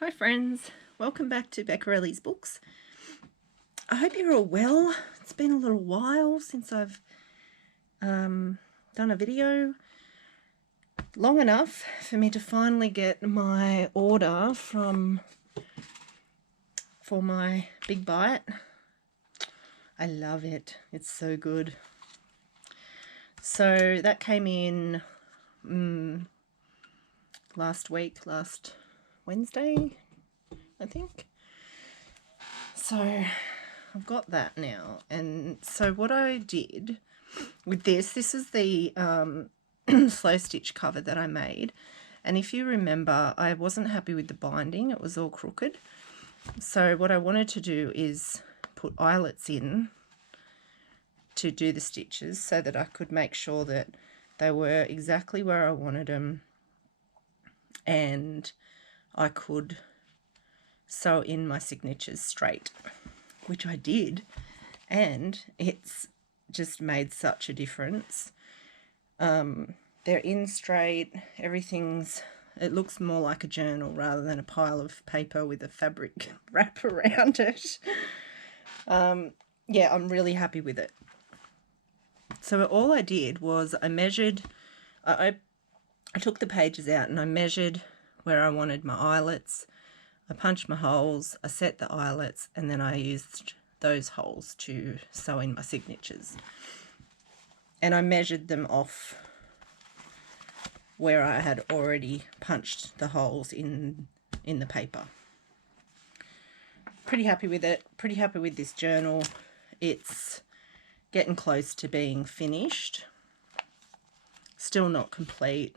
Hi friends, welcome back to Beccarelli's Books. I hope you're all well. It's been a little while since I've done a video, long enough for me to finally get my order for my big bite. I love it, it's so good. So that came in last Wednesday, I think. So I've got that now. And so what I did with this is the slow stitch cover that I made. And if you remember, I wasn't happy with the binding. It was all crooked. So what I wanted to do is put eyelets in to do the stitches so that I could make sure that they were exactly where I wanted them, and I could sew in my signatures straight, which I did, and it's just made such a difference. They're in straight, it looks more like a journal rather than a pile of paper with a fabric wrap around it. Yeah, I'm really happy with it. So all I did was I measured, I took the pages out and I measured where I wanted my eyelets. I punched my holes, I set the eyelets, and then I used those holes to sew in my signatures. And I measured them off where I had already punched the holes in the paper. Pretty happy with it, pretty happy with this journal. It's getting close to being finished. Still not complete.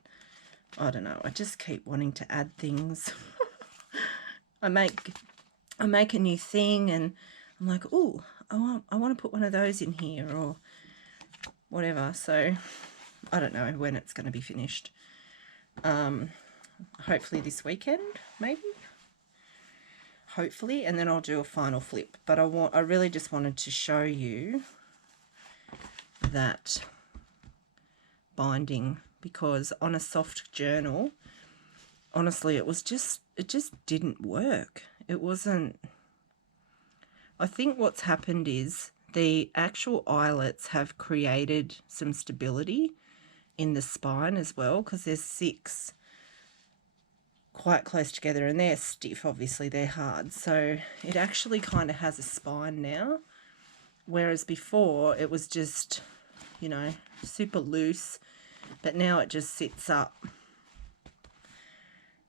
I don't know, I just keep wanting to add things. I make a new thing and I'm like, oh, I want to put one of those in here or whatever. So I don't know when it's going to be finished. Hopefully this weekend, maybe. Hopefully, and then I'll do a final flip. But I really just wanted to show you that binding, because on a soft journal, honestly, it just didn't work. It wasn't. I think what's happened is the actual eyelets have created some stability in the spine as well, because there's 6 quite close together and they're stiff, obviously they're hard, so it actually kind of has a spine now, whereas before it was just, you know, super loose, but now it just sits up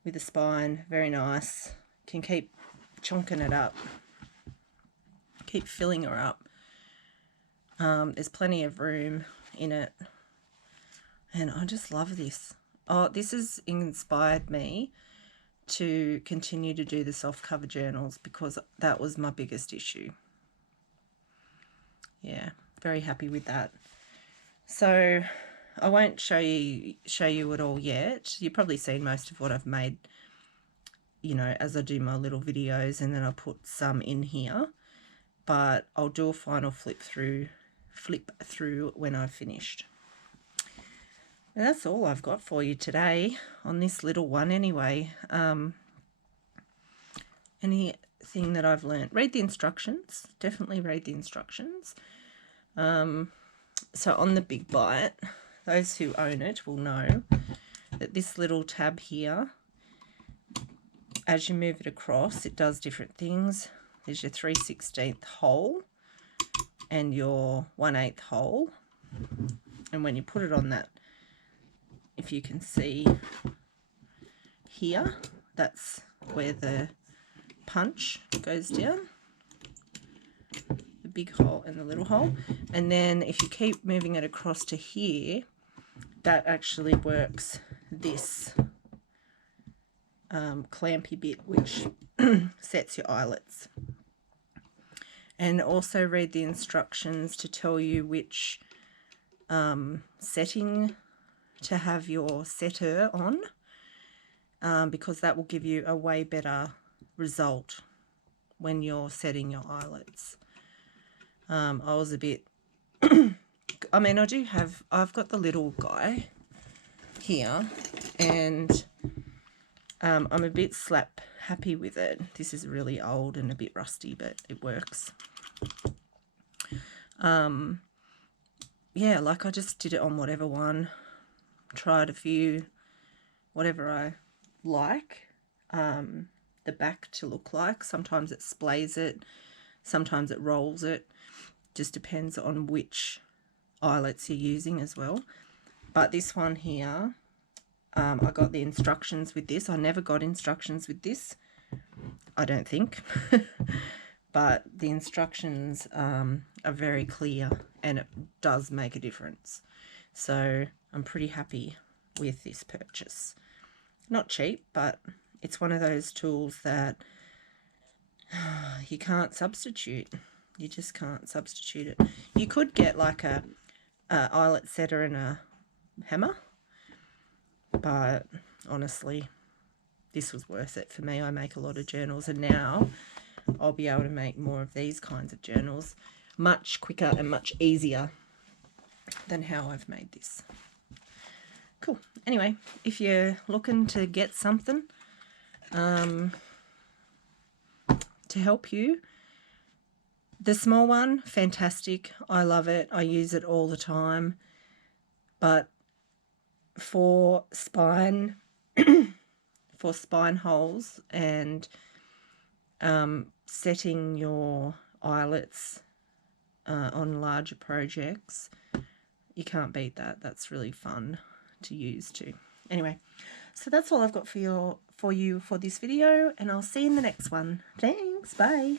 with a spine. Very nice. Can keep chonking it up, keep filling her up. There's plenty of room in it, and I just love this. Oh, this has inspired me to continue to do the soft cover journals, because that was my biggest issue. Yeah, very happy with that. So I won't show you it all yet. You've probably seen most of what I've made, you know, as I do my little videos, and then I'll put some in here, but I'll do a final flip through when I've finished. And that's all I've got for you today on this little one anyway. Anything that I've learned, read the instructions, definitely read the instructions. So on the big bite, those who own it will know that this little tab here, as you move it across, it does different things. There's your 3/16 hole and your 1/8 hole, and when you put it on that, if you can see here, that's where the punch goes down, the big hole and the little hole. And then if you keep moving it across to here, that actually works this clampy bit, which sets your eyelets. And also read the instructions to tell you which setting to have your setter on, because that will give you a way better result when you're setting your eyelets. I was a bit I mean, I've got the little guy here, and I'm a bit slap happy with it. This is really old and a bit rusty, but it works. Yeah, like I just did it on whatever one, tried a few, whatever I like the back to look like. Sometimes it splays it, sometimes it rolls it, just depends on which eyelets you're using as well. But this one here, I got the instructions with this. I never got instructions with this, I don't think. But the instructions are very clear and it does make a difference. So I'm pretty happy with this purchase. Not cheap, but it's one of those tools that you can't substitute. You just can't substitute it. You could get like a eyelet setter and a hammer, but honestly, this was worth it for me. I make a lot of journals, and now I'll be able to make more of these kinds of journals much quicker and much easier than how I've made this. Cool. Anyway, if you're looking to get something to help you, the small one, fantastic. I love it. I use it all the time. But for spine holes and setting your eyelets on larger projects, you can't beat that. That's really fun to use too. Anyway, so that's all I've got for you for this video, and I'll see you in the next one. Thanks. Bye.